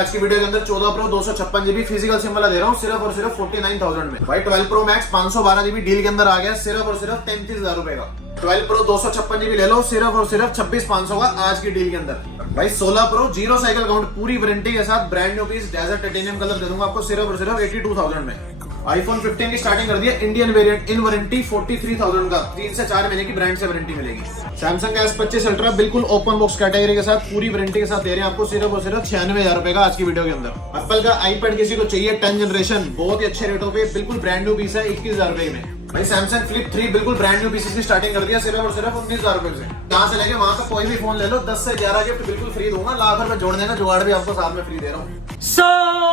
आज की वीडियो के अंदर 14 प्रो 256 जीबी फिजिकल सिम वाला दे रहा हूँ सिर्फ और सिर्फ 49,000 में। भाई 12 प्रो मैक्स 512 जीबी डील के अंदर आ गया सिर्फ और सिर्फ 33,000 रुपए का। 12 प्रो 256 जीबी ले लो सिर्फ और सिर्फ 26,500 का आज की डील के अंदर। भाई 16 प्रो जीरो साइकिल काउंट पूरी वारंटी के साथ brand new piece desert titanium colour दे दूंगा आपको सिर्फ और सिर्फ 82,000 में। आईफोन 15 की स्टार्टिंग कर दिया इंडियन वेरिएंट इन वारंटी 43,000 का 3 से 4 महीने की ब्रांड से वारंटी मिलेगी। सैमसंग का S25 अल्ट्रा बिल्कुल ओपन बॉक्स कैटेगरी के साथ पूरी वारंटी के साथ दे रहे हैं आपको सिर्फ और सिर्फ 96,000 रुपए का आज की वीडियो के अंदर। एप्पल का आईपैड किसी को चाहिए 10 जनरेशन बहुत ही अच्छे रेटों पे बिल्कुल ब्रांड न्यू पीस है 21,000 रुपए में। भाई सैमसंग फ्लिप 3 बिल्कुल ब्रांड न्यू पीसेस की स्टार्टिंग कर दिया सिर्फ और सिर्फ 19,000 रुपए से। यहाँ से लेके वहां तक कोई भी फोन ले लो 10 से 11 गिफ्ट बिल्कुल फ्री दूंगा। लाख रुपए जोड़ने का जुगाड़ भी आपको साथ में फ्री दे रहा हूँ।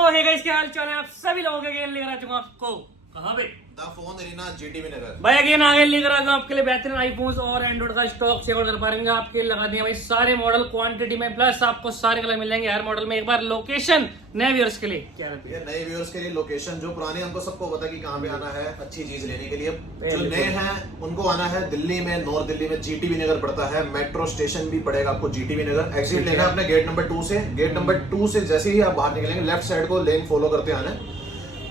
हे गाइस क्या हाल चाल है आप सभी लोगों के लिए लेकर आ चुका हूं आपको कहां पे द फोन एरिना जीटीबी नगर। भाई अगेन आगे लेकर आ गया आपके लिए बेहतरीन आईफोन्स और एंड्रॉइड का स्टॉक सेव कर पा रहे आपके लिए लगा दिए भाई सारे मॉडल क्वांटिटी में प्लस आपको सारे कलर मिल जाएंगे हर मॉडल में। एक बार लोकेशन नए व्यूअर्स के लिए क्या है भैया नए व्यूअर्स के लिए लोकेशन जो पुराने हमको सबको पता कि कहाँ पे आना है अच्छी चीज लेने के लिए। जो नए हैं उनको आना है दिल्ली में नॉर्थ दिल्ली में जीटीबी नगर पड़ता है। मेट्रो स्टेशन भी पड़ेगा आपको जीटीबी नगर। एग्जिट लेना है अपने गेट नंबर 2 से। गेट नंबर 2 से जैसे ही आप बाहर निकलेंगे लेफ्ट साइड को लेन फॉलो करते आना है।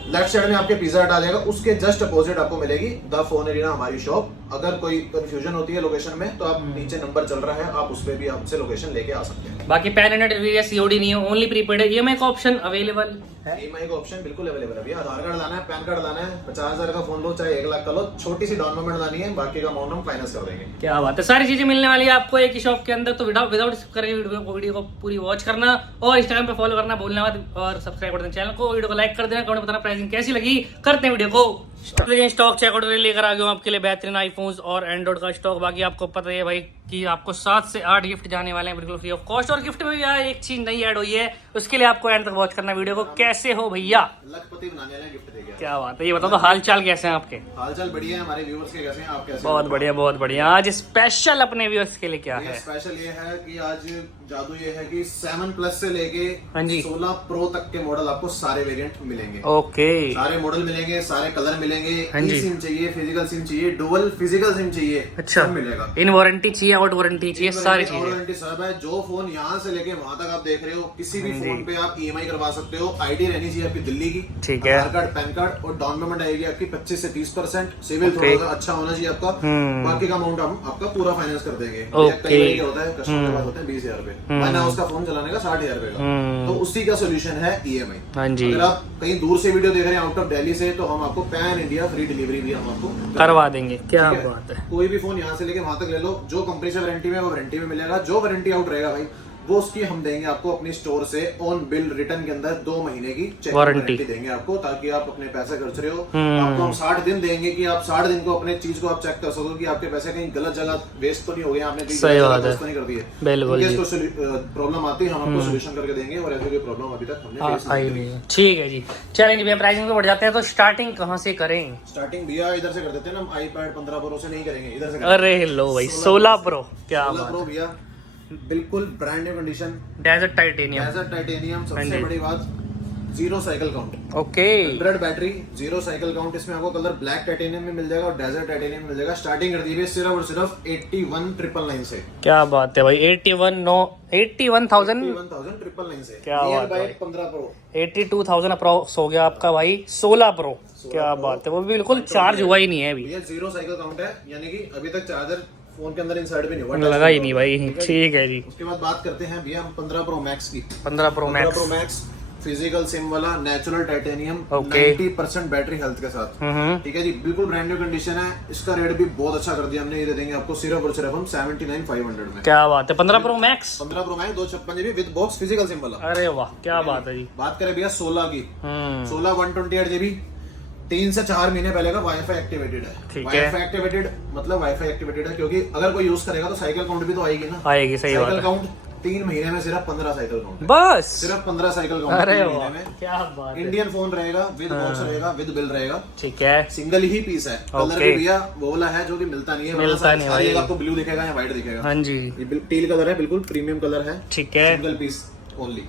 लेफ्ट साइड में आपके पिज्जा हट आ जाएगा उसके जस्ट अपोजिट आपको मिलेगी द फोन एरिना हमारी शॉप। अगर कोई कंफ्यूजन होती है लोकेशन में तो आप नीचे नंबर चल रहा है आप उस पर भी आपसे लोकेशन लेके आ सकते हैं। बाकी पैन इंटरव्यू सीओडी नहीं है ओनली प्रीपेड है। ईएमआई का ऑप्शन अवेलेबल है। ईएमआई का ऑप्शन बिल्कुल अवेलेबल है भैया। आधार कार्ड लाना है पैन कार्ड लाना है 50,000 का फोन लो चाहे 1 लाख का लो छोटी सी डाउन पेमेंट लानी है बाकी का अमाउंट हम फाइनेंस कर देंगे। क्या बात है सारी चीजें मिलने वाली है आपको एक ही शॉप के अंदर। तो विदाउट स्किप करके वीडियो को पूरी वॉच करना और इंस्टाग्राम पे फॉलो करना भूलना मत और सब्सक्राइब कर देना चैनल को। वीडियो को लाइक कर देना कमेंट बताना प्राइसिंग कैसी लगी करते हैं वीडियो को स्टॉक चेकआउट लेकर आ गया आपके लिए बेहतरीन आईफोन्स और एंड्रॉइड का स्टॉक। बाकी आपको पता है भाई कि आपको 7 से 8 गिफ्ट जाने वाले हैं बिल्कुल फ्री ऑफ कॉस्ट। और गिफ्ट में भी यार एक चीज नई ऐड हुई है उसके लिए आपको एंड तक वॉच करना वीडियो को। कैसे हो भैया लखपति बनाने वाला गिफ्ट देंगे। क्या बात है ये बताओ तो हाल चाल कैसे हैं आपके? हाल चाल बढ़िया है हमारे व्यूअर्स के कैसे हैं आप कैसे? बहुत बढ़िया बहुत बढ़िया। आज स्पेशल अपने व्यूअर्स के लिए क्या है? स्पेशल ये है कि आज जादू ये है कि 7 प्लस से लेके हाँ जी 16 प्रो तक के मॉडल आपको सारे वेरिएंट मिलेंगे। ओके सारे मॉडल मिलेंगे सारे कलर मिलेंगे। हाँ जी सिम चाहिए फिजिकल सिम चाहिए डुअल फिजिकल सिम चाहिए अच्छा सब मिलेगा। इन वारंटी चाहिए आउट वारंटी चाहिए सारी चीजें वारंटी सब है। जो फोन यहाँ से लेके वहां तक आप देख रहे हो किसी भी फोन पे आप ईएमआई करवा सकते हो। आईडी रहनी चाहिए आपकी दिल्ली की ठीक है आधार कार्ड पैन कार्ड और डाउन पेमेंट आएगी आपकी 25 से 30%। सिविल थोड़ा सा अच्छा होना चाहिए आपका। बाकी का अमाउंट हम आपका पूरा फाइनेंस कर देंगे। कई बार क्या होता है कस्टमर के पास होते हैं 20,000 रुपए महीना उसका फोन चलाने का 60,000 रुपए का तो उसी का सोल्यूशन है ईएमआई। हाँ जी अगर आप कहीं दूर से वीडियो देख रहे हैं आउट ऑफ दिल्ली से तो हम आपको पैन इंडिया फ्री डिलीवरी भी हम आपको करवा देंगे। क्या बात है कोई भी फोन यहाँ से लेके वहां तक ले लो जो कंपनी से वारंटी में वो वारंटी में मिलेगा। जो वारंटी आउट रहेगा भाई वो उसकी हम देंगे आपको अपनी स्टोर से ऑन बिल रिटर्न के अंदर 2 महीने की चेक वारंटी देंगे आपको ताकि आप अपने पैसे खर्च रहे हो। आपको हम 60 दिन देंगे कि आप 60 दिन को अपने चीज को आप चेक कर सको कि आपके पैसे कहीं गलत जगह वेस्ट तो नहीं हो गए आपने सही बात है तो नहीं कर दिए। बिल्कुल प्रॉब्लम आती है हम आपको सोल्यूशन करके देंगे और ऐसी कोई प्रॉब्लम अभी तक हमने फेस नहीं की। ठीक है जी चलेंगे भैया प्राइसिंग पे बढ़ जाते हैं तो स्टार्टिंग कहाँ से करें? स्टार्टिंग भैया इधर से कर देते हैं ना आईपैड 15 प्रो से नहीं करेंगे इधर से। अरे लो भाई 16 प्रो क्या बात प्रो भैया बिल्कुल brand new condition desert titanium सबसे बड़ी बात zero cycle count okay 100 battery zero cycle count. इसमें आपको कलर ब्लैक टाइटेनियम में मिल जाएगा और डेजर्ट टाइटेनियम में मिल जाएगा। स्टार्टिंग कर दी है सिर्फ और सिर्फ 81,999 से। क्या बात है भाई 81,999 से क्या बात है 15 प्रो 82,000 अप्रॉक्स हो गया आपका भाई 16 प्रो। क्या बात है वो भी बिल्कुल चार्ज हुआ ही नहीं है अभी। ये जीरो साइकिल काउंट है यानी कि अभी तक चार्जर फोन के अंदर इंसर्ट भी नहीं हुआ लगा ही नहीं भाई। ठीक है जी उसके बाद बात करते हैं भैया हम 15 प्रो मैक्स की। 15 प्रो मैक्स फिजिकल सिम वाला नेचुरल टाइटेनियम 90% बैटरी हेल्थ के साथ ठीक है जी बिल्कुल ब्रांड न्यू कंडीशन है। इसका रेट भी बहुत अच्छा कर दिया हमने। ये दे देंगे आपको सिर्फ और सिर्फ हम 79,500 में। क्या बात है 15 pro max 256 GB with box physical SIM वाला। अरे वाह क्या बात है जी। बात करें भैया 16 की 16 128 जीबी 3 से 4 महीने पहले का वाईफाई एक्टिवेटेड है। वाईफाई एक्टिवेटेड मतलब वाईफाई एक्टिवेटेड है क्योंकि अगर कोई यूज करेगा तो साइकिल काउंट भी तो आएगी ना। आएगी सही बात है। साइकिल काउंट 3 महीने में सिर्फ 15 साइकिल काउंट बस सिर्फ 15 साइकिल काउंट। अरे 3 महीने में क्या बात है। इंडियन फोन रहेगा विद बॉक्स रहेगा विद बिल रहेगा। ठीक है सिंगल ही पीस है। कलर भी भैया वो वाला है जो कि मिलता नहीं है। मिलता नहीं भाई आपको ब्लू दिखेगा या व्हाइट दिखेगा। हाँ जी ये टील कलर है बिल्कुल प्रीमियम कलर है। ठीक है सिंगल पीस ओनली।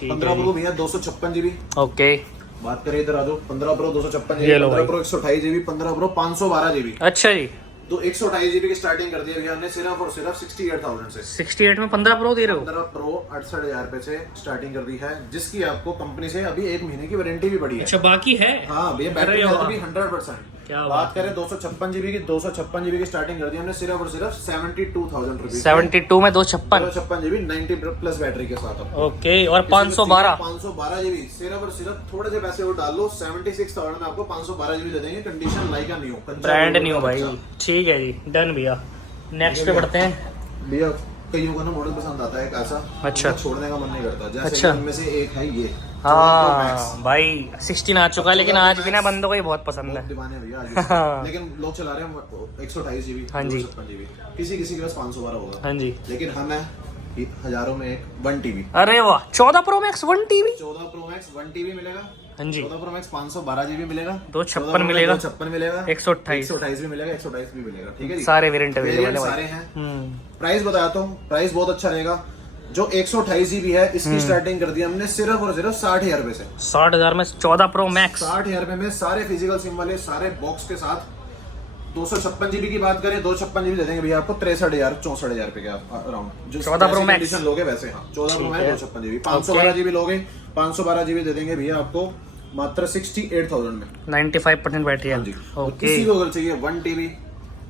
15 प्रो भैया 256 जीबी ओके बात करें इधर आ जाओ 15 pro 256 GB 15 pro 128 GB 15 pro 512 GB. अच्छा जी तो 128 जीबी की स्टार्टिंग कर दिया भैया हमने सिर्फ और सिर्फ 68,000 से। 68 में 15 प्रो दे रहे हो? 15 प्रो 68,000 रुपए से स्टार्टिंग कर दी है, जिसकी आपको कंपनी से अभी 1 महीने की वारंटी भी पड़ी है। अच्छा बाकी है? हाँ भैया, बैटरी हेल्थ भी 100%। क्या बात करें 256 जीबी की, 256 जीबी की स्टार्टिंग कर दी हमने सिर्फ और सिर्फ 72,000 रुपए। 72 में 256 जीबी 90 प्लस बैटरी के साथ। ओके, और 512 जीबी सिर्फ और सिर्फ थोड़े से पैसे और डाल लो, 76,000 में आपको 512 जीबी दे देंगे, कंडीशन लाइक का न्यू, ब्रांड न्यू भाई। ठीक है जी, डन भैया। नेक्स्ट पे बढ़ते हैं भैया। कईयों को ना मॉडल पसंद आता है ऐसा, अच्छा, छोड़ने का मन नहीं करता, जैसे अच्छा, इनमें से एक है ये। हाँ भाई 16 आ चुका है, लेकिन आज भी ना बंदों को ये बहुत पसंद है। दीवाने भैया आज लेकिन लोग चला रहे हैं 128 जीबी, हाँ जी, 256 जीबी, किसी किसी के पास 512 होगा, हाँ जी, लेकिन हम है हजारों में एक 1 टीबी। अरे वाह, 14 pro max 1 TB, 14 pro max 1 TB मिलेगा। हाँ जी, 14 प्रो मैक्स 512 जीबी मिलेगा, 256 मिलेगा, 256 मिलेगा, 128 भी मिलेगा, 128 भी मिलेगा। ठीक है जी, सारे वेरिएंट अवेलेबल सारे हैं। प्राइस बताता हूँ, प्राइस बहुत अच्छा रहेगा। जो 128 जीबी है इसकी स्टार्टिंग कर दी हमने सिर्फ और सिर्फ 60,000 रुपए से। 60,000 में 14 प्रो मैक्स, 60,000 रुपए में सारे फिजिकल सिम वाले सारे बॉक्स के साथ। 256 जीबी की बात करें, 256 जीबी दे देंगे भैया आपको 63,000 64,000 रुपए के अराउंड। जो 14 प्रो मैक्स लोगे वैसे, हाँ 14 प्रो मैक्स 256 जीबी, 512 जीबी लोगे 512 जीबी दे देंगे भैया आपको मात्र 68,000 में, 95% बैटरी है। ओके, किसी को अगर चाहिए 1 टीबी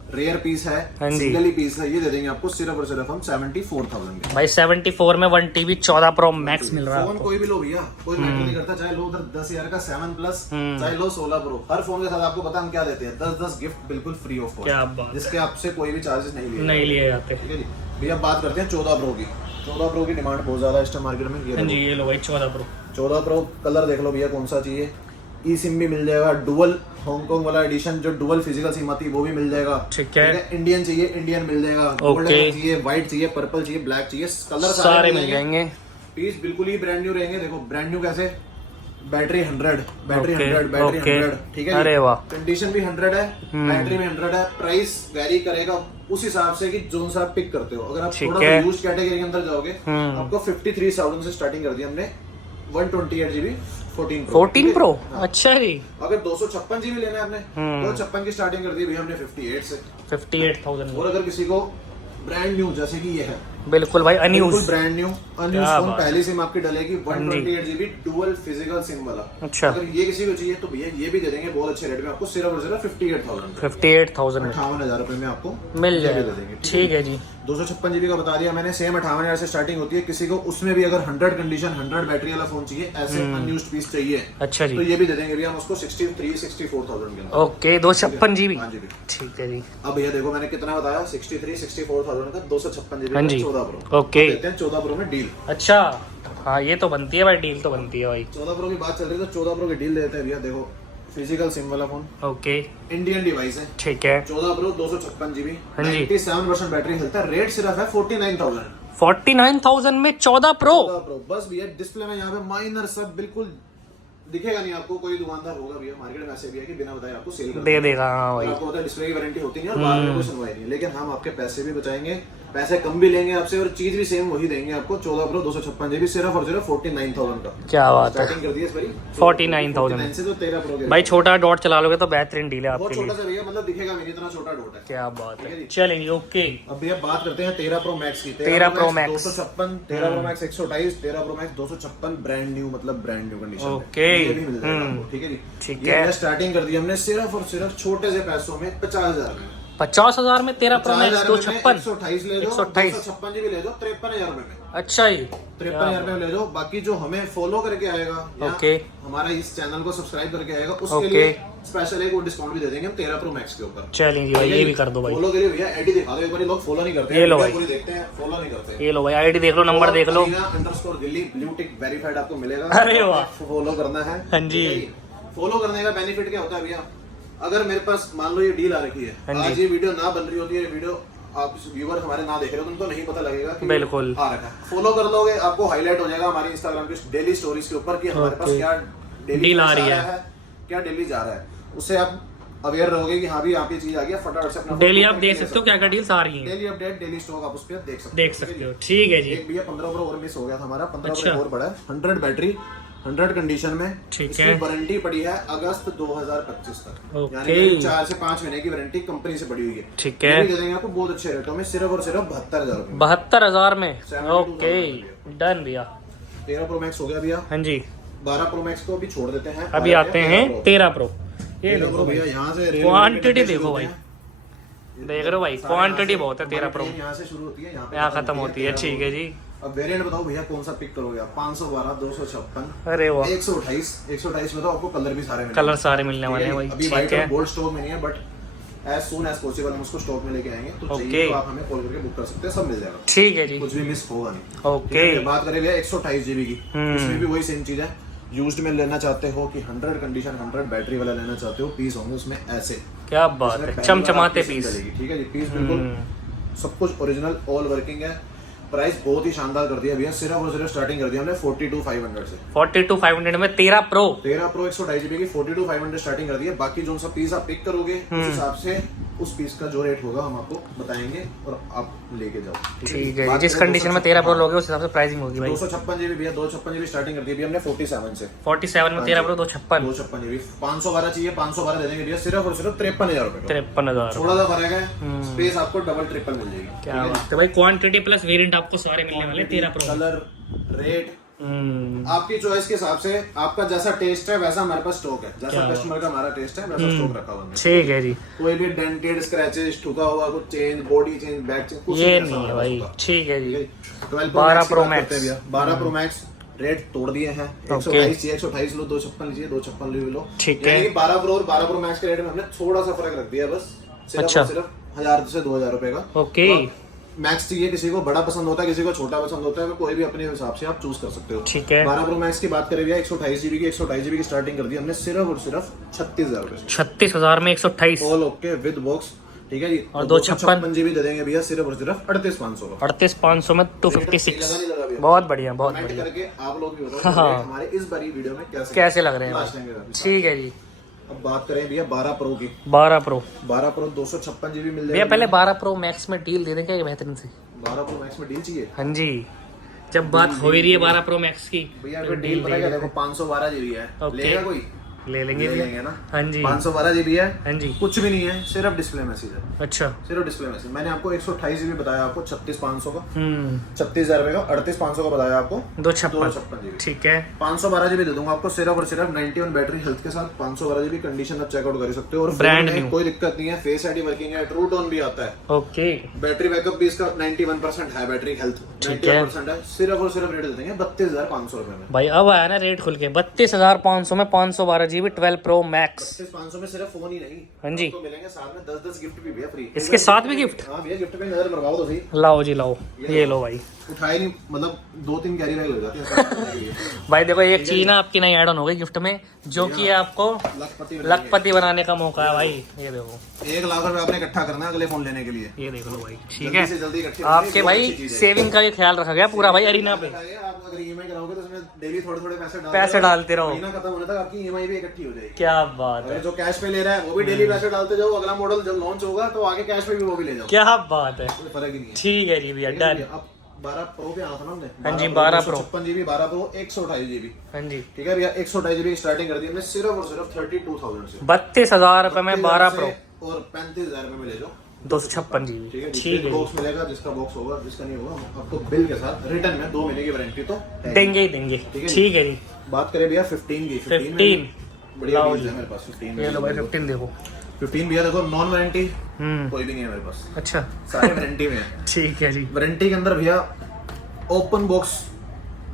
रेयर पीस है, सिंगल ही पीस है, ये दे देंगे आपको सिर्फ और सिर्फ हम 74,000 के। भाई 74 में 1 टीबी 14 प्रो मैक्स मिल रहा है। फोन कोई भी लो भैया, कोई मैटर नहीं करता, चाहे लो उधर 10,000 का 7 प्लस, चाहे लो 16 प्रो, हर फोन के साथ आपको पता हम क्या देते हैं, 10 गिफ्ट बिल्कुल फ्री ऑफ कॉस्ट, जिसके आपसे कोई भी चार्जेस नहीं लिए जाते। ठीक है जी भैया, बात करते हैं 14 प्रो की। 14 प्रो की डिमांड बहुत ज्यादा है इस टाइम मार्केट में। ये लो भाई 14 प्रो कलर देख लो भैया, कौन सा चाहिए। ई सिम भी मिल जाएगा, डुअल हांगकांग वाला एडिशन जो डुअल फिजिकल सिम आती है वो भी मिल जाएगा। ठीक है, इंडियन चाहिए इंडियन मिल जाएगा, गोल्डन चाहिए, व्हाइट चाहिए, पर्पल चाहिए, ब्लैक चाहिए, कलर सारे मिल जाएंगे। पीस बिल्कुल ही ब्रांड न्यू रहेंगे। देखो ब्रांड न्यू कैसे, बैटरी 100, बैटरी 100, ठीक है, अरे वाह, कंडीशन भी 100 है, बैटरी भी 100 है। प्राइस वेरी करेगा उस हिसाब से कि जो सा आप पिक करते हो। अगर आप थोड़ा सा यूज्ड कैटेगरी के अंदर जाओगे, आपको 53,000 से स्टार्टिंग कर दी हमने, 128 जीबी 14 प्रो। अच्छा जी, अगर 256 जीबी लेना है आपने, 256 की स्टार्टिंग कर दी भैया हमने 58 से, 58,000। और अगर किसी को ब्रांड न्यू जैसे कि ये है, बिल्कुल भाई unused, brand new unused phone, पहली सिम आपकी डलेगी 128 जीबी डुअल फिजिकल सिम वाला। अच्छा, अगर ये किसी को चाहिए तो भैया ये भी दे देंगे बहुत अच्छे रेट में आपको, सिर्फ और सिर्फ 58,000 58,000 रुपए में आपको मिल जाएगा। ठीक है जी, 256 जीबी का बता दिया मैंने, सेम 58,000 से स्टार्टिंग होती है। किसी को उसमें भी अगर 100 कंडीशन 100 बैटरी वाला फोन चाहिए, ऐसे अनयूज्ड पीस चाहिए, अच्छा जी, तो ये भी दे देंगे भैया हम उसको 63-64,000 के अंदर। ओके, 256 जीबी, हाँ जी, ठीक है जी। अब भैया देखो मैंने कितना बताया, 63-64,000 का 256 जीबी 14 प्रो। ओके, देते हैं 14 प्रो में डील। अच्छा, हाँ ये तो बनती है भाई, डील तो बनती है भाई। 14 प्रो की बात चल रही है तो 14 प्रो की डील देते हैं भैया। देखो फिजिकल सिम वाला फोन, ओके, इंडियन डिवाइस है, ठीक है, 14 प्रो 256 जीबी, 97% बैटरी हेल्थ है। रेट सिर्फ है 49,000 में 14 प्रो। बस भैया डिस्प्ले में यहाँ पे माइनर सब बिल्कुल दिखेगा नहीं आपको। कोई दुकानदार होगा भैया मार्केट में ऐसे भी है कि बिना बताए आपको सेल दे देगा, आपको पता है डिस्प्ले की वारंटी होती नहीं और बाद में कोई सुनवाई नहीं है, लेकिन हम आपके पैसे भी बचाएंगे, पैसे कम भी लेंगे आपसे और चीज भी सेम वही देंगे आपको। 14 प्रो 256 जीबी सिर्फ और सिर्फ 49,000 का। क्या बात है, स्टार्टिंग कर दी है इस बारी 49,000 से। तो 13 प्रो के भाई छोटा डॉट चला लोगे तो बेहतरीन डील है आपके लिए। छोटा सा भैया, मतलब दिखेगा नहीं इतना छोटा डॉट है। क्या बात है, चलेंगे ओके। अब भैया बात करते हैं 13 प्रो मैक्स की। 13 pro max 256, 13 pro max 128, 13 pro max 256, brand new, मतलब ब्रांड न्यू कंडीशन। ओके, ठीक है जी, ठीक है। स्टार्टिंग कर दी हमने सिर्फ और सिर्फ छोटे से पैसों में 50,000 में। 50,000 में 13 प्रो मैक्स 256, 128 ले जाओ, 256 जीबी ले जाओ 53,000 रुपए में। अच्छा जी, 53,000 रुपए ले जाओ। बाकी जो हमें फॉलो करके आएगा, ओके, हमारा इस चैनल को सब्सक्राइब करके आएगा, उसके लिए स्पेशल एक डिस्काउंट भी दे देंगे हम 13 प्रो मैक्स के ऊपर। चलेंगे भाई, ये भी कर दो भाई। फॉलो के लिए भैया आईडी दिखा दो एक बार, लोग फॉलो नहीं करते हैं, ये लो भाई, देखते हैं फॉलो नहीं करते। ये लो भाई आईडी देख लो, नंबर देख लो, _दिल्ली ब्लू टिक वेरीफाइड आपको मिलेगा। अरे वाह, फॉलो करना है। हाँ जी, फॉलो करने का बेनिफिट क्या होता है भैया, अगर मेरे पास मान लो ये डील आ रखी है, आज ये वीडियो ना बन रही होती है, ये वीडियो आप व्यूअर हमारे ना देख रहे हो, उनको नहीं पता लगेगा कि बिल्कुल आ रखा है। फॉलो कर लोगे, आपको हाईलाइट हो जाएगा हमारी इंस्टाग्राम की डेली स्टोरीज के ऊपर कि हमारे पास क्या डील आ रही है, क्या डेली जा रहा है। उससे आप अवेयर रहोगे कि हाँ भी आप ये चीज आ गया, फटाफट से अपना डेली आप देख सकते हो क्या क्या डील्स आ रही हैं, डेली अपडेट, डेली स्टॉक आप उस पर देख सकते हो। ठीक है जी। एक भैया 15 प्रो और मिस हो गया था हमारा, 15 प्रो और बड़ा है, 100 बैटरी 100 कंडीशन में। ठीक इसकी है। वारंटी पड़ी है अगस्त 2025 तक, ओके। यानी कि 4 से 5 महीने की वारंटी कंपनी से पड़ी हुई है। ठीक ये है। भी दे देंगे आपको बहुत अच्छे रेटों में, सिर्फ और सिर्फ 72,000 रुपए। 72,000 में। 72,000 ओके डन भैया। 13 प्रो मैक्स हो गया भैया। हाँ जी 12 प्रो मैक्स को अभी छोड़ देते हैं। अभी आते हैं 13 प्रो। ये 13 प्रो भैया यहाँ से क्वांटिटी देखो भाई, देख रहे हो भाई क्वांटिटी बहुत है 13 प्रो। यहाँ से शुरू होती है, यहाँ खत्म होती है। ठीक है जी। अब वेरिएंट बताओ भैया कौन सा पिक करोगे आप? 512, 256, अरे वाह 128। 128 में तो आपको कलर भी सारे मिलेंगे। कलर सारे मिलने वाले हैं भाई। अभी ठीक व्हाइट है। और गोल्ड स्टॉक में नहीं है, but as soon as possible हम उसको स्टॉक में लेके आएंगे। तो ओके। चाहिए तो आप हमें कॉल करके बुक कर सकते हैं, सब मिल जाएगा, ठीक है जी। कुछ भी मिस होगा नहीं। ओके ठीक है, बात करें भैया 128 जीबी की, इसमें भी वही सेम चीज है। यूज्ड में लेना चाहते हो कि 100 कंडीशन 100 बैटरी वाला लेना चाहते हो, पीस होंगे उसमें ऐसे। क्या बात इसमें है, पहली बार चमचमाते आपकी पीस। चलेगी। ठीक है जी, पीस बिल्कुल सब कुछ ओरिजिनल ऑल वर्किंग है। प्राइस बहुत ही शानदार कर दिया भैया, सिर्फ और सिर्फ स्टार्टिंग कर दिया हमने 42,500 से। 42,500 में 13 प्रो। 13 प्रो 128 जीबी की 42,500 स्टार्टिंग कर दी है। बाकी जो सा पीस आप पिक करोगे उस हिसाब से उस पीस का जो रेट होगा हम आपको बताएंगे और आप लेके जाओ। ठीक है, बात जिस करें कंडीशन में 13 प्रो लोगे उस हिसाब से प्राइसिंग होगी भाई। 256 जीबी भैया, 256 जीबी स्टार्टिंग कर दी है हमने 47 से। 47 में 13 प्रो 256। 256 जीबी 512 चाहिए, 512 दे देंगे भैया, सिर्फ और सिर्फ 53,000 रुपए। 53,000। थोड़ा सा फर्क है, स्पेस आपको डबल ट्रिपल मिल जाएगी। क्या बात है भाई, क्वांटिटी प्लस वेरिएंट आपको सारे मिलने वाले 13 प्रो। कलर, रेट आपकी चॉइस के हिसाब से, आपका जैसा टेस्ट है वैसा हमारे पास स्टॉक है, जैसा कस्टमर का हमारा टेस्ट है वैसा स्टॉक रखा हुआ है। ठीक है जी। कोई भी डेंटेड, स्क्रैचेस, ठुका हुआ कुछ change, body change, back change कुछ ये ऐसा नहीं है हमारे भाई। पास होगा। ठीक है जी। 12 Pro Max। 12 pro max rate तोड़ दिए हैं। 128 चाहिए 128 लो, 256 लीजिए 256 ले लो। ठीक है। यानी कि 12 प्रो और 12 प्रो मैक्स के रेट में हमने थोड़ा सा फर्क रख दिया बस, सिर्फ अच्छा। और सिर्फ 1000 से 2000 रुपए का। ओके। मैक्स चाहिए, किसी को बड़ा पसंद होता है, किसी को छोटा पसंद होता है, कोई भी अपने हिसाब से आप चूज कर सकते हो। ठीक है। 12 प्रो मैक्स की बात करें भैया 128 जीबी की, 128 जीबी की स्टार्टिंग कर दी हमने सिर्फ और सिर्फ 36,000 रुपए से। 36,000 में 128। All okay with box. ठीक है जी। और 256 जीबी दे देंगे भैया सिर्फ और सिर्फ 38,500 का। 38,500 में 256। लगा नहीं लगा भैया? बहुत बढ़िया, बहुत कमेंट बढ़िया। करके आप लोग भी बताओ हाँ। हमारे इस बारी वीडियो में कैसे लग रहे हैं लास्ट भाई? टाइम के साथ। ठीक है जी। अब बात करें भैया 12 प्रो की। 12 प्रो 12 प्रो 256 जीबी मिल भैया, जाएगा। पहले 12 प्रो मैक्स में डील दे दें क्या, ये बेहतरीन सी? 12 प्रो मैक्स में डील चाहिए हाँ जी, जब बात हो ही रही है 12 प्रो मैक्स की भैया, तो फिर डील पता है क्या? देखो 512 जीबी है, ओके। लेगा कोई? ले लेंगे ले भैया। लेंगे ना। हाँ जी 512 जीबी है, हाँ जी। कुछ भी नहीं है, सिर्फ डिस्प्ले मैसेज है। अच्छा। सिर्फ डिस्प्ले मैसेज। मैंने आपको 128 जीबी बताया, आपको 36,500 का, 36,000 रुपए का, 38,500 का बताया आपको 256। जीबी। ठीक है। 512 जीबी दे दूंगा आपको सिर्फ और सिर्फ 91 बैटरी हेल्थ के साथ। 512 जीबी कंडीशन आप चेकआउट कर सकते हो और Brand phone में new। कोई दिक्कत नहीं है, फेस आईडी वर्किंग है, ट्रू टोन भी आता है। ओके। बैटरी बैकअप भी इसका 91% है, बैटरी हेल्थ 91% है। सिर्फ और सिर्फ रेट दे देंगे 32,500 रुपए में। भाई अब आया ना रेट खुल के, 32,500 में 512 GB 12 प्रो मैक्स। 500 में सिर्फ फोन ही नहीं, हाँ जी। तो मिलेंगे साथ में 10-10 गिफ्ट भी भैया फ्री। इसके साथ भी गिफ्ट? हाँ भैया, गिफ्ट पे नजर मरवाओ तो सही। लाओ जी लाओ, ये लो भाई। उठाए नहीं, मतलब 2-3 कैरी बैग हो जाते हैं। भाई देखो एक चीज ना आपकी नई ऐड ऑन हो गई गिफ्ट में, जो कि आपको लखपति बनाने का मौका है भाई। ये देखो 1 लाख रुपए आपने इकट्ठा करना है अगले फोन लेने के लिए। ये देख लो भाई। ठीक जल्दी है, से जल्दी इकट्ठे आपके करिए, भाई बहुत अच्छी चीज़ है। सेविंग का भी ख्याल रखा गया पूरा भाई अरीना पे। आप अगर ईएमआई कराओगे तो उसमें डेली थोड़े-थोड़े पैसे डालते रहो, महीना खत्म होने तक आपकी ईएमआई भी इकट्ठी हो जाएगी। क्या बात अगर है, जो कैश पे ले रहा है वो भी डेली पैसे डालते जाओ, अगला मॉडल जब लॉन्च होगा तो आगे कैश पे भी वो भी ले जाओ, क्या बात है। कोई फर्क ही नहीं है। ठीक है जी भैया, डन। अब 12 प्रो पे आना था ना हमने। हाँ जी, 12 प्रो 56 जीबी, 12 प्रो 128 जीबी। हाँ जी, ठीक है भैया, 128 जीबी स्टार्टिंग कर दी हमने सिर्फ और सिर्फ 32,000 से। 32,000 रुपए में 12 प्रो और 35,000 रुपए में ले जाओ 256 GB। ठीक है। ठीक है, बॉक्स मिलेगा, जिसका बॉक्स होगा, जिसका नहीं होगा आपको बिल के साथ रिटर्न में 2 महीने की वारंटी तो है। देंगे ही देंगे। ठीक है जी। बात करें भैया 15 की, 15 बढ़िया लाओ डील्स है मेरे पास। 15 ये लो भाई 15 देखो। 15 भैया देखो, नॉन वारंटी कोई भी नहीं है मेरे पास, अच्छा सारे वारंटी में है। ठीक है जी। वारंटी के अंदर भैया ओपन बॉक्स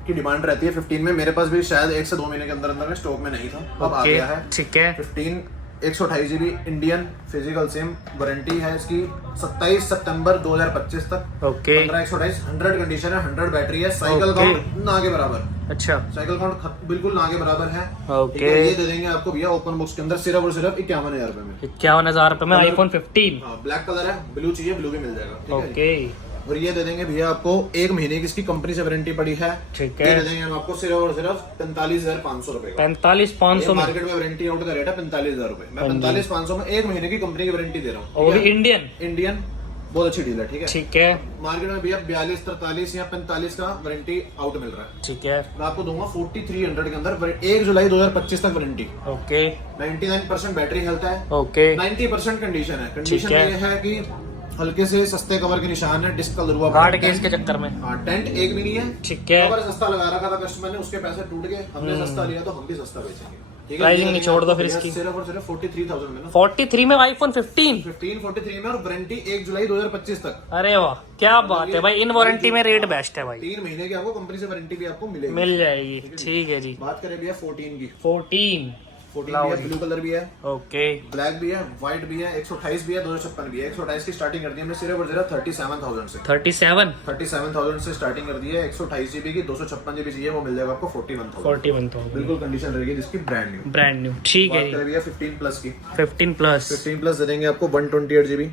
की डिमांड रहती है 15 में। मेरे पास भी शायद 1 से 2 महीने के अंदर अंदर में स्टॉक में नहीं था, अब आ गया है। ठीक है। 15 128 GB Indian physical SIM, warranty है इसकी 27 सितंबर 2025 तक। ओके 15/128 100 कंडीशन है, 100 बैटरी है, साइकिल काउंट ना के बराबर। अच्छा साइकिल काउंट बिल्कुल ना के बराबर है। ओके। ठीक है, ये दे देंगे आपको भैया ओपन बॉक्स के अंदर सिर्फ और सिर्फ 51,000 रुपए में। 51,000 रुपए में आईफोन 15। हाँ, ब्लैक कलर है, ब्लू चाहिए ब्लू भी मिल जाएगा। ठीक है जी। ओके और ये दे देंगे भैया आपको 1 महीने की इसकी कंपनी से वारंटी पड़ी है। ठीक ये है। दे देंगे हम आपको सिर्फ और सिर्फ 45,500 रुपए का। 45,500 में, मार्केट में वारंटी आउट का रेट है 45,000 रुपए, मैं 45,500 में 1 महीने की कंपनी की वारंटी दे रहा हूँ। और भी इंडियन। इंडियन बहुत अच्छी डील है, ठीक है। ठीक है मार्केट में भैया 42, 43 या 45 का वारंटी आउट मिल रहा है। ठीक है मैं आपको दूंगा 4300 के अंदर 1 जुलाई 2025 तक वारंटी। ओके 99% बैटरी हेल्थ है, ओके 90% कंडीशन है। ठीक कंडीशन है। ये है कि हल्के से सस्ते कवर के निशान है, डिस्क का धरुआ गार्ड केस के चक्कर में। हाँ, टेंट एक भी नहीं है। ठीक है कवर सस्ता लगा रखा था कस्टमर ने, उसके पैसे टूट गए, हमने सस्ता लिया तो हम भी सस्ता बेचेंगे, ठीक है। प्राइसिंग ये निचोड़ दो फिर भैया इसकी। सिर्फ और सिर्फ 43,000 में ना, 43 में iPhone 15। 43 में, और वारंटी 1 जुलाई 2025 तक। अरे वाह क्या बात है भाई, इन वारंटी में रेट बेस्ट है भाई। 3 महीने की आपको कंपनी से वारंटी भी आपको मिलेगी, मिल जाएगी। ठीक है जी। बात करें भैया 14 की, 14 14 भी है, ब्लू कलर भी है, ओके ब्लैक भी है, व्हाइट भी है, 128 भी है, 256 भी है। 128 की स्टार्टिंग कर दी हमने सिर्फ और सिर्फ 37,000 से। 37 से स्टार्टिंग कर दी है। 128 जीबी की 256 जीबी चाहिए, वो मिल जाएगा आपको 41,000। 41,000 बिल्कुल कंडीशन रहेगी जिसकी ब्रांड न्यू। Brand new. ठीक है बात जी। करें भैया 15 प्लस की, 15 प्लस 15 प्लस दे देंगे आपको 128 GB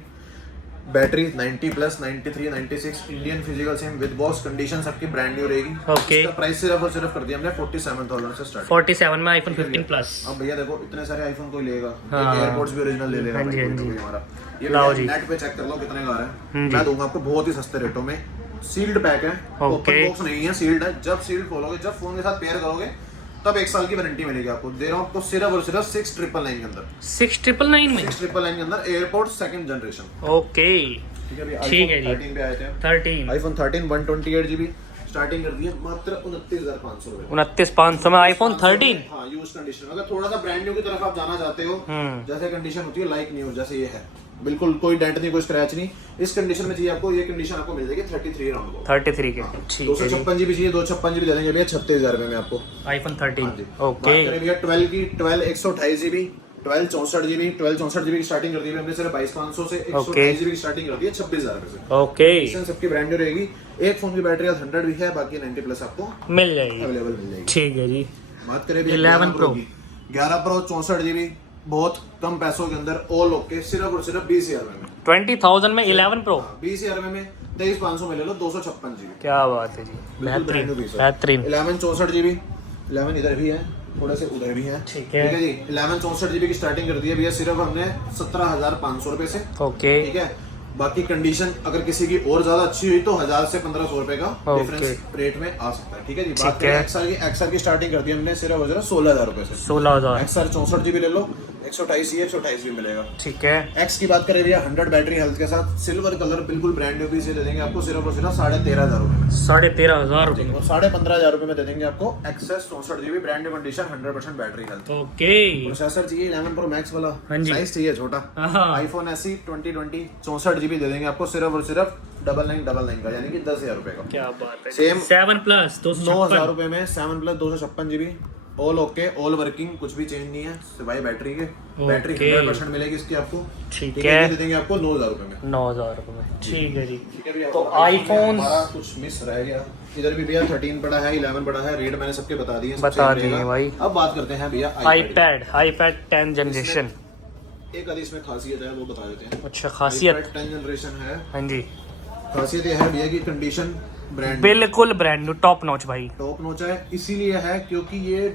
battery, 90 plus 93 96 Indian physical SIM with box, condition सबकी ब्रांड न्यू रहेगी। ओके। इसका प्राइस सिर्फ और सिर्फ कर दिया हमने 47,000 से स्टार्ट। 47 में iPhone 15 प्लस। अब भैया देखो इतने सारे आईफोन कोई लेगा, हाँ। एयरपोर्ट्स भी ओरिजिनल ले लेगा हाँ जी, भाई, हाँ कोई जी। हमारा ये लाओ भैया जी। नेट पे चेक कर लो कितने का आ रहा है। जी। मैं दूंगा आपको बहुत ही सस्ते रेटों में। सील्ड पैक है, ओके। ओपन बॉक्स नहीं है, सील्ड है। जब सील्ड खोलोगे, जब फोन के साथ पेयर करोगे, तब 1 साल की वारंटी मिलेगी आपको। दे रहा हूँ आपको सिर्फ और सिर्फ 6,999 के अंदर, 6,999 में। 6,999 के अंदर एयरपोर्ट 2nd जनरेशन, ओके ठीक है भैया। ठीक है जी। 13 पे आए थे, 13 आईफोन 13 128 जीबी स्टार्टिंग कर दी है मात्र 29,500 रुपए। 29,500 में iPhone 13। हाँ यूज कंडीशन। अगर थोड़ा सा ब्रांड न्यू की तरफ आप जाना चाहते हो, जैसे कंडीशन होती है लाइक न्यू, जैसे ये है, बिल्कुल कोई डेंट नहीं, कोई स्क्रैच नहीं, इस कंडीशन में चाहिए आपको, ये कंडीशन आपको मिल जाएगी 33 राउंड को। 33 के। ठीक है जी। 256 जीबी चाहिए, 256 जीबी दे देंगे भैया 36,000 रुपए में आपको। iPhone 13 बात ओके। करें भैया 12 की, 12 128 जीबी, 12 64 जीबी, 12 64 जीबी की स्टार्टिंग कर दी है हमने सिर्फ 22,500 से। 128 जीबी की स्टार्टिंग कर दी है 26,000 रुपए से। ओके कंडीशन सबकी ब्रांड न्यू रहेगी। एक फोन की बैटरी 100 भी है, बाकी 90 प्लस आपको मिल जाएगी। अवेलेबल मिल जाएगी। ठीक है जी। बात करें भैया 11 Pro की, 11 Pro 64 जीबी, बहुत कम पैसों के अंदर ऑल ओके, सिर्फ और सिर्फ 20,000 रुपए में। 20,000 में 11 Pro। 20,000 रुपए में 23,500 में ले लो 256 जीबी। क्या बात है जी, बेहतरीन बेहतरीन। 11 64 जीबी, 11 इधर भी है, थोड़े से उधर भी है, ठीक है जी। 11 64 जीबी की स्टार्टिंग कर दी है भैया सिर्फ हमने 17,500 रुपए से, ओके ठीक है। बाकी कंडीशन अगर किसी की और ज्यादा अच्छी हुई तो 1,000 से 1,500 रुपए का ओके। डिफरेंस रेट में आ सकता है, ठीक है जी। ठीक बात है। करें एक्सआर की स्टार्टिंग कर दी हमने सिर्फ और सिर्फ 16,000 रुपए से। 16,000 एक्सआर 64 जीबी ले लो, 128 ये 128 भी मिलेगा। ठीक है। एक्स की बात करें भैया 100 बैटरी हेल्थ के साथ, सिल्वर कलर बिल्कुल ब्रांड न्यू भी से दे देंगे आपको सिर्फ और सिर्फ 13,500 रुपए में। 13,500 रुपए में। और 15,500 रुपए में दे देंगे आपको XS 64 GB brand new condition 100% battery health. Okay processor चाहिए 11 Pro Max वाला, हाँ जी। साइज चाहिए छोटा, हाँ। आईफोन SE 2020 64 जीबी दे देंगे आपको सिर्फ और सिर्फ 9999 का, यानी कि 10,000 रुपए का। क्या बात है। Same 7 प्लस 9,000 रुपए में 7 plus 256 GB, all okay, all working, कुछ भी चेंज नहीं है सिवाय बैटरी के। बैटरी 100% मिलेगी इसकी आपको, ठीक है। है। दे देंगे आपको 9,000 रुपए में। 9,000 रुपए में। ठीक है जी। ठीक है भैया। तो iPhone iPhones- हमारा कुछ मिस रह गया, इधर भी भैया 13 पड़ा है, 11 पड़ा है, रेट मैंने सबके बता दिए, सब बता same दिए रहेगा। भाई। अब बात करते हैं भैया iPad 10 जनरेशन। एक आधी इसमें खासियत है, वो बता देते हैं। अच्छा खासियत। iPad 10 जनरेशन है, हाँ जी खासियत ये है भैया की कंडीशन ब्रांड बिल्कुल ब्रांड न्यू टॉप नॉच भाई। टॉप नॉच है, इसीलिए है क्योंकि ये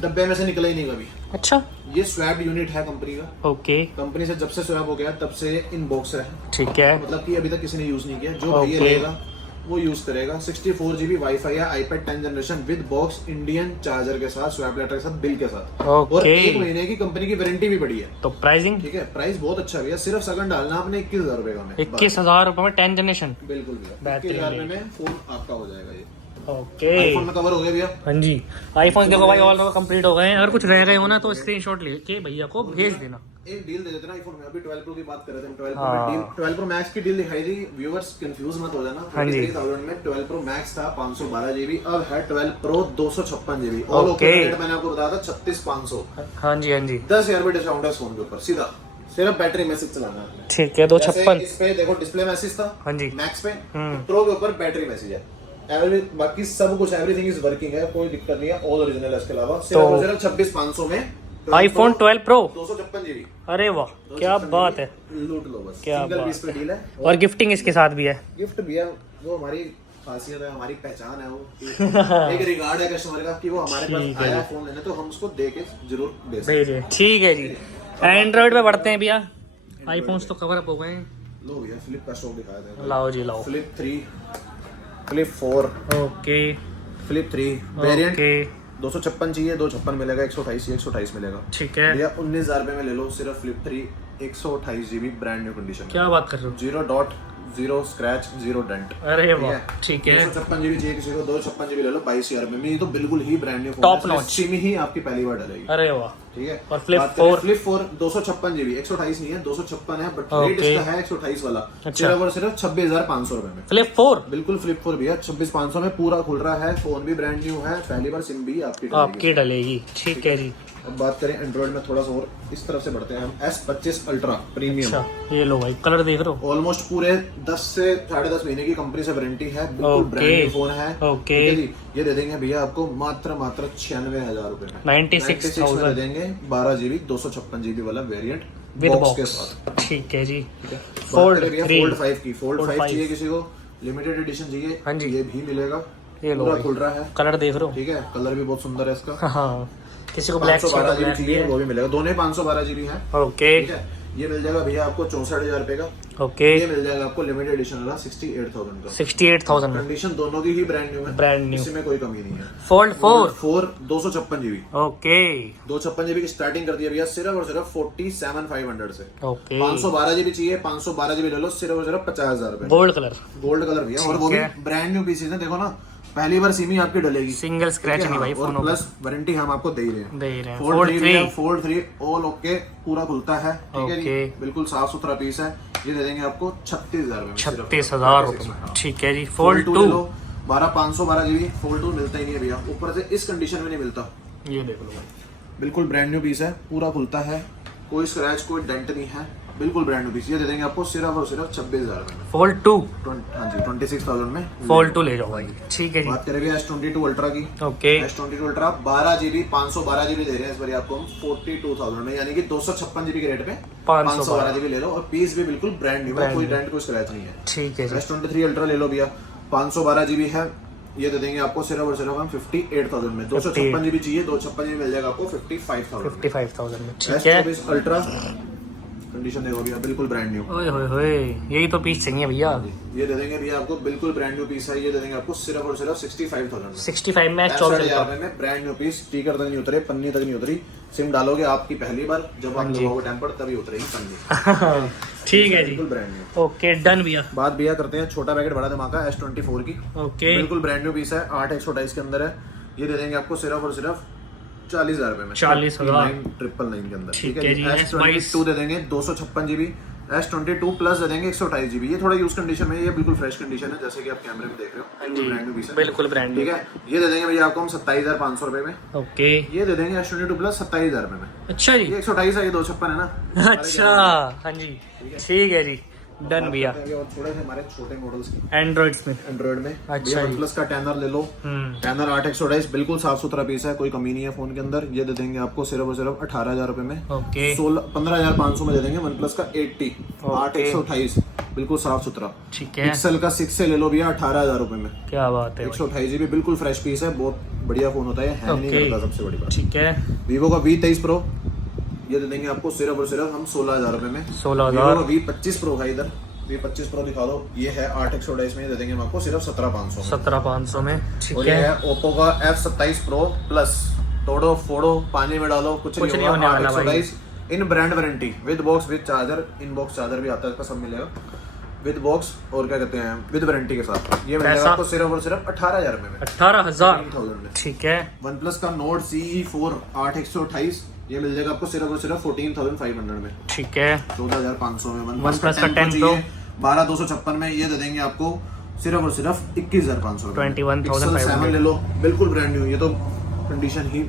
डब्बे में से निकला ही नहीं कभी। अच्छा ये स्वैप यूनिट है कंपनी का, ओके कंपनी से जब से स्वैप हो गया तब से इन बॉक्स है, ठीक है। मतलब कि अभी तक किसी ने यूज नहीं किया। जो भाई ये Okay. लेगा वो यूज करेगा। 64 जीबी वाईफाई है, iPad 10 generation with box, Indian charger के साथ, स्वैप लेटर के साथ, बिल के साथ, Okay. और 1 महीने की कंपनी की वारंटी भी पड़ी है। तो प्राइसिंग ठीक है, प्राइस बहुत अच्छा भैया, सिर्फ सेकंड डालना आपने 21,000 रुपए का में। 21,000 रुपए में 10 जनरेशन। बिल्कुल भैया, बेहतरीन 21,000 रुपए में फोन आपका हो जाएगा ये। ओके आईफोन में कवर हो गया भैया। हाँ जी आईफोन देखो भाई ऑल ओवर कंप्लीट हो गए हैं। अगर कुछ रह गए हो ना तो स्क्रीनशॉट लेके भैया को भेज देना। एक डील दे देते ना आईफोन में, अभी 12 प्रो की बात कर रहे थे हम, 12 प्रो हाँ। में डील, 12 प्रो मैक्स की डील दिखाई थी। व्यूअर्स कंफ्यूज मत हो जाना। हाँ जी। 43,000 में 12 प्रो मैक्स था 512 जीबी, अब है 12 pro 256 GB. All okay Okay. Rate मैंने आपको बताया था 36,500। हाँ जी हाँ जी 10,000 रुपए डिस्काउंट है इस फोन के ऊपर, सीधा सिर्फ बैटरी मैसेज चलाना है। ठीक है। 256 इस पे देखो डिस्प्ले मैसेज था हाँ जी मैक्स पे, प्रो के ऊपर बैटरी मैसेज है। बाकी सब कुछ एवरीथिंग इज वर्किंग है, कोई दिक्कत नहीं है, ऑल ओरिजिनल है। इसके अलावा सिर्फ और सिर्फ 26,500 में iPhone 12 Pro 256 जीबी। अरे वाह क्या बात है। लूट लो बस, क्या सिंगल बात पीस पे डील है। और गिफ्टिंग इसके साथ भी है। गिफ्ट भैया वो हमारी खासियत है, हमारी पहचान है वो कि एक रिगार्ड है कस्टमर का कि वो हमारे पास आया फोन लेने तो हम उसको दे के जरूर दे सकते हैं। भेजिए। ठीक है जी। एंड्रॉइड पे बढ़ते हैं भैया। आईफोन्स तो कवर अप हो गए हैं। लो भैया फ्लिप का स्टॉक दिखाया था। लाओ जी लाओ। Flip 3, flip 4, okay flip 3 variant. Okay 256 चाहिए 256 मिलेगा, 128 चाहिए 128 मिलेगा। ठीक है। भैया 19,000 रुपए में ले लो सिर्फ flip 3 128 GB brand new condition. क्या बात कर रहे हो? 0.0 स्क्रैच 0 डेंट। अरे वाह ठीक है। 256 GB चाहिए किसी को 256 GB ले लो 22,000 रुपए में। ये तो बिल्कुल ही brand new Top notch। SIM ही आपकी पहली बार डलेगी। अरे वाह। ठीक है। और फ्लिप बात करें 4 फ्लिप 4 256 GB 128 नहीं है 256 है, बट रेट Okay। इसका है 128 वाला। अच्छा। सिर्फ और सिर्फ 26,500 रुपए में। फ्लिप 4 बिल्कुल फ्लिप 4 भैया 26,500 में पूरा खुल रहा है। फोन भी ब्रांड न्यू है, पहली बार सिम भी आपकी डलेगी। आपकी डलेगी। ठीक है जी। अब बात करें एंड्रॉइड में थोड़ा सा और इस तरफ से बढ़ते हैं हम। S25 ultra premium. अच्छा ये लो भाई कलर देख रहे हो? ऑलमोस्ट पूरे 10 से 10.5 महीने की कंपनी से वारंटी है, बिल्कुल Okay। ब्रांड न्यू फोन है। Okay। ठीक है जी। ये दे देंगे भैया आपको मात्र 96,000 रुपए में। 96,000 में दे देंगे 12 GB 256 GB वाला वेरिएंट विद बॉक्स के बॉक्स। साथ। ठीक है जी। फोल्ड फोल्ड 3 फोल्ड 5 की फोल्ड Fold 5 5 चाहिए किसी को, लिमिटेड एडिशन चाहिए, हाँ जी। ये भी मिलेगा। ये लो पूरा भाई। खुल रहा है, कलर देख रहे हो? ठीक है। कलर भी बहुत सुंदर है इसका। हाँ किसी को ब्लैक 512 चाहिए GB चाहिए वो भी मिलेगा, दोनों ही 512 GB है। ओके ठीक है। ये मिल जाएगा भैया आपको 64,000 रुपए का। ओके ये मिल जाएगा आपको लिमिटेड एडिशन वाला 68,000 का। 68,000 में कंडीशन दोनों की ही ब्रांड न्यू है, ब्रांड न्यू। इसमें कोई कमी नहीं है। फोल्ड 4 4 256 GB ओके 256 GB की स्टार्टिंग कर दिया भैया सिर्फ और सिर्फ 47,500 से। ओके 512 GB चाहिए 512 GB ले लो सिर्फ और सिर्फ 50,000 रुपए। गोल्ड कलर गोल्ड कलर भैया, और वो भी ब्रांड न्यू पीसीज है। देखो ना पहली बार सिम ही आपकी डलेगी, सिंगल स्क्रैच नहीं भाई और फोन प्लस वारंटी हम आपको दे ही रहे हैं। दे रहे हैं। फोल्ड 3 ऑल ओके पूरा खुलता है। ठीक है जी, ओके। बिल्कुल साफ सुथरा पीस है। ये दे देंगे आपको 36,000 रुपए में। 36,000 रुपए में। ठीक है जी। फोल्ड 2 512 GB फोल्ड 2 मिलता ही नहीं है भैया, ऊपर से इस कंडीशन में नहीं मिलता। ये देख लो भाई। बिल्कुल ब्रांड न्यू पीस है, पूरा खुलता है, कोई स्क्रैच कोई डेंट नहीं है, बिल्कुल ब्रांड न्यू पीस। ये दे देंगे आपको सिर्फ और सिर्फ 26,000 रुपए में। फोल्ड 2 हाँ जी 26,000 में फोल्ड 2 ले जाओ भाई। ठीक है जी। बात करेंगे S22 अल्ट्रा की। Okay S22 ultra 12 GB 512 GB दे रहे हैं इस बार आपको हम 42,000 में, यानी कि 256 GB के रेट पे 512 GB ले लो, और पीस भी बिल्कुल ब्रांड न्यू है, कोई डेंट कोई स्क्रैच नहीं है। ठीक है जी। S23 अल्ट्रा ले लो भैया 512 GB है, ये दे देंगे आपको सिर्फ और सिर्फ हम 58,000 में। 256 GB चाहिए 256 GB मिल जाएगा आपको 55,000 में। 55,000 में। ठीक है। S24 अल्ट्रा कंडीशन देखो भैया बिल्कुल ब्रांड न्यू। ओए होए होए यही तो पीस चाहिए भैया। ये दे देंगे भैया आपको बिल्कुल ब्रांड न्यू पीस है, ये दे देंगे आपको सिर्फ और सिर्फ 65,000 में। 65 में 64,000 में ब्रांड न्यू पीस, स्टिकर तक नहीं उतरे, पन्नी तक नहीं उतरी। सिम डालोगे आपकी पहली बार, जब आप लगाओगे टेम्पर तभी उतरेगी पन्नी। ठीक है जी। बिल्कुल ब्रांड न्यू। ओके डन भैया। बात भैया करते हैं छोटा पैकेट बड़ा धमाका S24 की। ओके बिल्कुल ब्रांड न्यू पीस है, 8/128 के अंदर है। ये दे देंगे आपको सिर्फ और सिर्फ 40,000 रुपए में। 40,000 999 के अंदर। ठीक है जी। S22 दे देंगे 256 GB, S22 प्लस दे देंगे 128 GB। ये थोड़ा यूज कंडीशन में, ये बिल्कुल फ्रेश कंडीशन है, जैसे कि आप कैमरे में देख रहे हो। बिल्कुल ब्रांड न्यू पीस है, बिल्कुल ब्रांड ठीक है। ये दे देंगे भैया आपको हम 27,500 रुपए में। ओके ये दे देंगे S22 प्लस 27,000 रुपए में। अच्छा जी। ये 128 है, ये 256 है ना। अच्छा हाँ जी ठीक है जी डन भैया। और थोड़े से हमारे छोटे मॉडल्स की एंड्रॉइड्स में। एंड्रॉइड में अच्छा जी। प्लस का टेनर ले लो। टेनर 8/128 बिल्कुल साफ सुथरा पीस है, कोई कमी नहीं है फोन के अंदर। ये दे देंगे आपको सिर्फ और सिर्फ 18,000 रुपए में। ओके 15,500 में दे देंगे वन प्लस का 80 8/128 बिल्कुल साफ सुथरा। ठीक है। पिक्सल का 6 से ले लो भैया 18,000 रुपए में। क्या बात है भाई। 128 GB बिल्कुल फ्रेश पीस है, बहुत बढ़िया फोन होता है, हैंग नहीं करता, सबसे बड़ी बात। ठीक है। वीवो का V23 Pro ये दे देंगे आपको सिर्फ और सिर्फ हम 16,000 रुपए में। 16,000। वीवो का V25 Pro है इधर, V25 Pro दिखा दो, ये है 8/128 में, ये दे देंगे हम आपको सिर्फ 17,500 में। 17,500 में। और ठीक ये है। है Oppo का F27 Pro प्लस, तोड़ो फोड़ो पानी में डालो कुछ नहीं होने वाला भाई। 8/128 in brand warranty with box with charger, in box charger भी आता है, इसका सब मिलेगा विद बॉक्स, और क्या कहते हैं विद वारंटी के साथ। ये मिलेगा आपको सिर्फ और सिर्फ 18,000 रुपए में। 18,000 में। ठीक है। वन प्लस का Nord CE4 8/128 ये मिल जाएगा आपको सिर्फ और सिर्फ 14,500 में। ठीक है। 14,500 में। वन OnePlus का 10 चाहिए 12,256 में, ये दे देंगे आपको सिर्फ और सिर्फ 21,500 में। 21,500 ले लो बिल्कुल ब्रांड न्यू, ये तो कंडीशन ही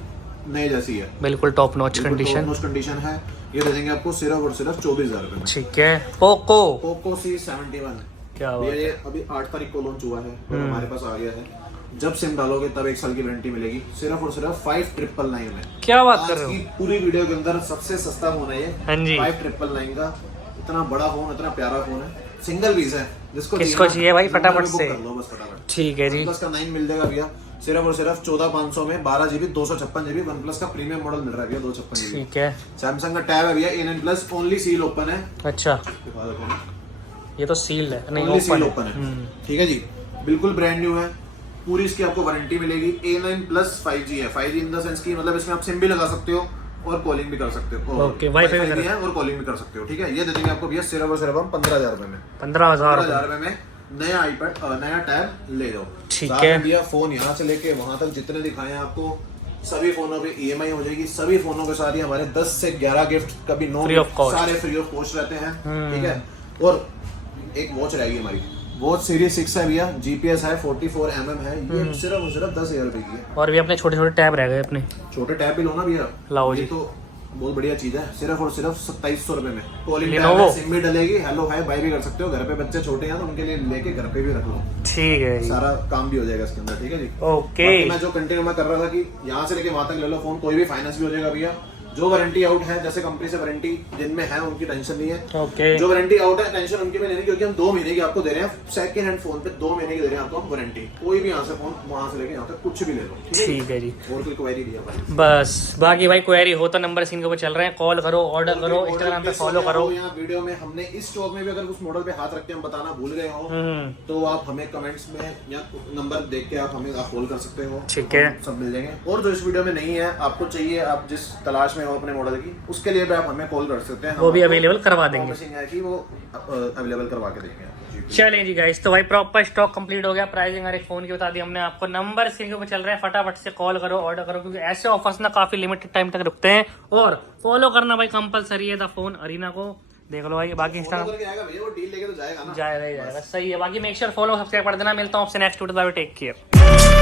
नए जैसी है, बिल्कुल टॉप नॉच कंडीशन। कंडीशन है। ये दे देंगे आपको सिर्फ और सिर्फ 24,000 रुपए में। ठीक है। पोको पोको C71 क्या बात ये अभी 8 तारीख को लॉन्च हुआ है और हमारे पास आ गया है। जब सिम डालोगे तब 1 साल की वारंटी मिलेगी, सिर्फ और सिर्फ 5,999 में। क्या बात कर आज रहे की हो। पूरी वीडियो के अंदर सबसे सस्ता फोन है ये। हाँ जी। 5,999 का इतना बड़ा फोन, इतना प्यारा फोन है, सिंगल पीस है। जिसको किसको चाहिए भाई फटाफट से। कर लो बस फटाफट। ठीक है जी। OnePlus का 9 मिल जाएगा भैया सिर्फ और सिर्फ 14,500 में। 12 GB 256 GB वन प्लस का प्रीमियम मॉडल मिल रहा है भैया 256 GB। ठीक है। सैमसंग का टैब है भैया A9 plus, only seal open है। अच्छा दिखा देता हूं। ये तो सील्ड है, नहीं ओनली सील ओपन ओपन है। ठीक है जी, बिल्कुल ब्रांड न्यू है। पूरी इसकी आपको वारंटी मिलेगी। A9 प्लस 5G है। 5G इन द सेंस की मतलब इसमें आप सिम भी लगा सकते हो और कॉलिंग भी कर सकते हो। ओके, वाईफाई भी है और कॉलिंग भी कर सकते हो। ठीक है, ये दे देंगे आपको भैया सिर्फ और सिर्फ हम 15,000 रुपए में। 15,000 रुपए में नया आईपैड, नया टैब ले जाओ। ठीक साथ है में भैया फोन यहाँ से लेके वहां तक जितने दिखाए आपको, सभी फोनों पे EMI हो जाएगी। सभी फोनों के साथ ही हमारे 10 से 11 गिफ्ट, कभी नो Free of cost। सारे फ्री ऑफ कॉस्ट रहते हैं। ठीक है, और एक वॉच रहेगी हमारी, वॉच सीरीज 6 है भैया, GPS है, 44mm है। ये सिर्फ और सिर्फ 10,000 रुपए की है। और भी अपने छोटे छोटे टैब रह गए अपने, छोटे टैब भी लो ना भैया, लाओ ये जी। तो बहुत बढ़िया चीज है। सिर्फ और सिर्फ 2700 रुपए में कॉलिंग टैब Lenovo। है, सिम भी डलेगी, हेलो हाय बाय भी कर सकते हो। घर पे बच्चे छोटे हैं तो उनके लिए लेके घर पे भी रख लो, ठीक है जी। सारा काम भी हो जाएगा इसके अंदर। ठीक है जी, ओके, बाकी मैं जो कंटिन्यू मैं कर रहा था कि यहाँ से लेके वहां तक ले लो फोन, कोई भी फाइनेंस भी हो जाएगा भैया। जो वारंटी आउट है, जैसे कंपनी से वारंटी जिनमें है उनकी टेंशन नहीं है। ओके, जो वारंटी आउट है टेंशन उनकी भी नहीं है, क्योंकि हम 2 महीने की आपको दे रहे हैं। सेकंड हैंड फोन पे 2 महीने की दे रहे हैं आपको हम वारंटी। कोई भी यहाँ से फोन वहां से लेके यहाँ तक कुछ भी ले लो। ठीक है जी। और कोई क्वेरी नहीं है भाई। बस बाकी भाई क्वेरी हो तो नंबर स्क्रीन के ऊपर चल रहे हैं, कॉल करो, ऑर्डर करो, इंस्टाग्राम पे फॉलो करो। यहाँ वीडियो में हमने इस स्टॉक में भी अगर उस मॉडल पे हाथ रख के हम बताना भूल गए हो तो आप हमें कमेंट्स में या नंबर देख के आप हमें कॉल कर सकते हो। ठीक है, सब मिल जाएंगे। और जो इस वीडियो में नहीं है, आपको चाहिए, आप जिस तलाश में हो अपने मॉडल की, उसके लिए भी आप हमें कॉल कर सकते हैं। वो भी अवेलेबल करवा देंगे। प्रॉमिसिंग है कि वो अवेलेबल करवा के देंगे। चलें जी गाइस, तो भाई प्रॉपर स्टॉक कंप्लीट हो गया। प्राइसिंग हर एक फोन की बता दी हमने आपको, नंबर स्क्रीन के ऊपर चल रहे हैं, फटाफट से कॉल करो, ऑर्डर करो, क्योंकि ऐसे ऑफर्स ना काफी लिमिटेड टाइम तक रुकते हैं। और फॉलो करना भाई कंपलसरी है द फोन अरीना को, देख लो भाई। बाकी इंस्टाग्राम वो डील लेके तो जाएगा ना, जाएगा ही जाएगा, सही है। बाकी मेक श्योर फॉलो सब्सक्राइब कर देना। मिलता हूँ आपसे नेक्स्ट वीडियो, टेक केयर।